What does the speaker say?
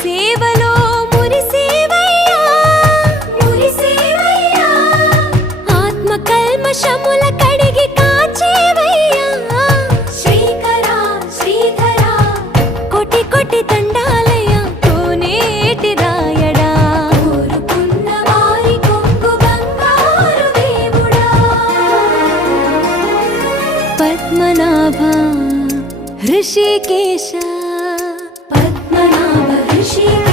సేవలో మురిసేవయ్యా మురిసేవయ్యా ఆత్మ కల్మషముల కడిగి కాచేవయ్యా శ్రీకరా శ్రీధరా కోటి కోటి దండాలయ్యా కోనేటి రాయడా కోరుకున్న వారి కొంగు బంగారు దేవుడా పద్మనాభ ऋषिकेश पद्मनाभ ऋषिकेश